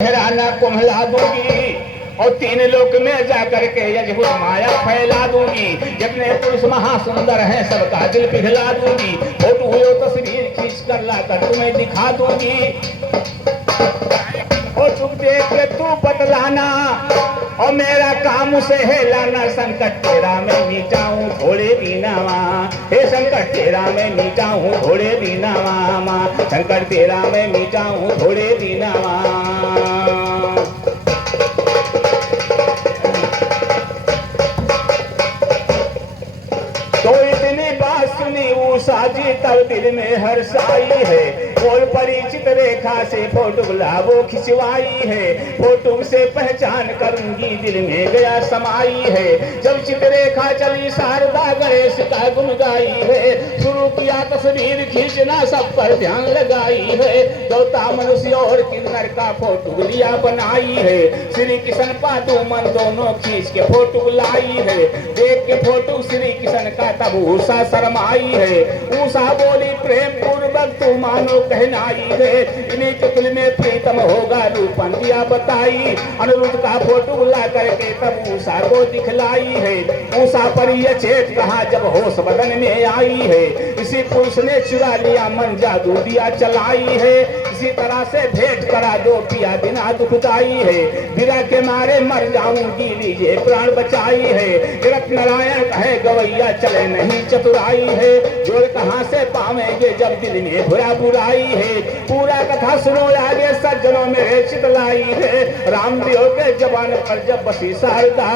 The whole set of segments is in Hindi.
घराना कुम्हला दूंगी और तीन लोक में जाकर के यजबुत माया फैला दूंगी। जितने पुरुष महासुंदर हैं सबका दिल पिघला दूंगी। फोटो हो तस्वीर खींच कर लाकर तुम्हें दिखा दूंगी। और तुम देख के तू बतलाना और मेरा काम से है लाना। संकट तेरा मैं मिटाऊं थोड़े दीनावा, हे संकट तेरा मैं मिटाऊं थोड़े दीनावा, संकट तेरा मैं मिटाऊं थोड़े दीनावा। तो इतनी बात सुनी उषा जी तब दिल में हर्ष आई है। बोल परिचित रेखा से फोटो गुलाबो खिंचवाई है। फोटो से पहचान करूंगी दिल में गया समाई है। जब चित्ररेखा चली शारदा गणेश का गुण गाई है। शुरू किया तस्वीर खींचना सब पर ध्यान लगाई है। देवता मनुष्य और किन्नर का फोटो लिया बनाई है। श्री कृष्ण पादु मन दोनों खींच के फोटो लाई है। देख के फोटो श्री कृष्ण का तब उषा शर्माई है। उषा बोली प्रेम पूर्वक तू मानो कहनाई है। इन्हीं के दिल में प्रीतम होगा रूपन दिया बताई। अनिरुद्ध का फोटो ला करके तब उषा को दिखलाई है। उषा पर यह चेत कहा जब होश बदन में आई है। इसी पुरुष ने चुरा लिया मन जादू दिया चलाई है। इसी तरह से भेंट करा दो पिया बिना दुखदाई है। बिरा के मारे मर जाऊंगी लीजिए प्राण बचाई है। रत्न नारायण कहे गवैया चले नहीं चतुराई है। जोर कहाँ से पावेंगे जब दिल में बुरा बुराई है। पूरा कथा सुनो आगे सज्जनों में चितलाई है। रामदेव के जवान पर जब बसी शारदा,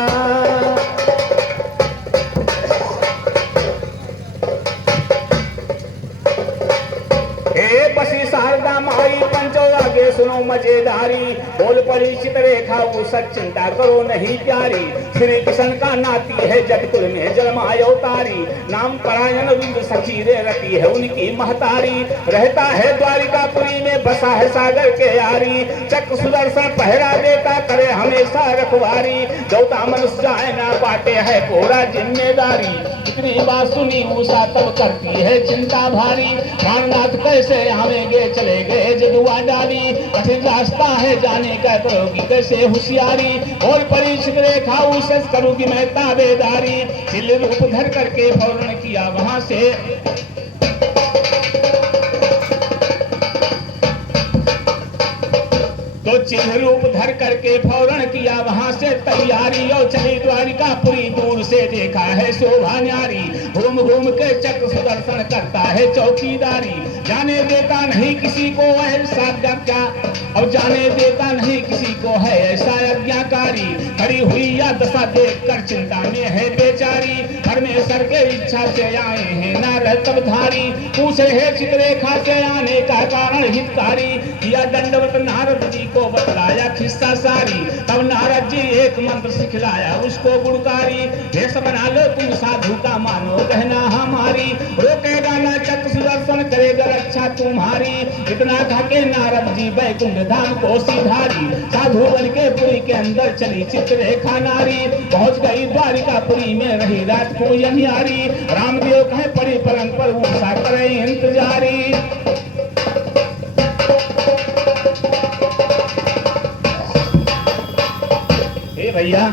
बसी शारदा माई पंचो आगे सुनो मजेदारी। बोल परिचित रेखा वो सच चिंता करो नहीं प्यारी। श्री कृष्ण का नाती है जगकुल में जन्मायो तारी। नाम परायण रुद्र सखी रे रति है उनकी महतारी। रहता है द्वारिकापुरी में बसा है सागर के यारी। चक्र सुदर्शन पहरा देता करे हमेशा रखवारी। देवता मनुष्य जाए ना बाटे है पूरा जिम्मेदारी। इतनी बात सुनी उषा तब करती है चिंता भारी। प्राणनाथ कैसे आवेंगे चले गए जदुआ डाली। कठिन रास्ता है जाने का करोगी कैसे होशियारी। और परिचित रेखा उसे करूंगी मैं ताबेदारी। दिल रूप धर करके फौरन किया वहां से, तो चिन्ह रूप धर करके फौरन किया वहां से तैयारी। और चली द्वारिकापुरी दूर से देखा है शोभा न्यारी। घूम घूम के चक्र सुदर्शन करता है चौकीदारी। जाने देता नहीं किसी को ऐसा क्या, अब जाने देता नहीं किसी को है ऐसा आज्ञाकारी। खड़ी हुई या दशा देख कर चिंता में है बेचारी। परमेश्वर के इच्छा से आए हैं नारद तब धारी। पूछ रहे चित्ररेखा से आने का कारण हितकारी। किया दंडवत नारद जी को बतलाया खिस्सा सारी। तब नारद जी एक मंत्र सिखलाया उसको गुणकारी। भेष बना लो तुम साधु का मानो कहना हमारी। रोकेगा ना चक्र सुदर्शन करेगा रक्षा तुम्हारी। इतना थके नारद जी बैकुंठ धाम को सिधारी। साधु बन के पुरी के अंदर चली चित्ररेखा नारी। पहुंच गई द्वारिकापुरी में रही रात को यनियारी। रामदेव कहे पड़ी पलंग पर उषा करे इंतजारी। भैया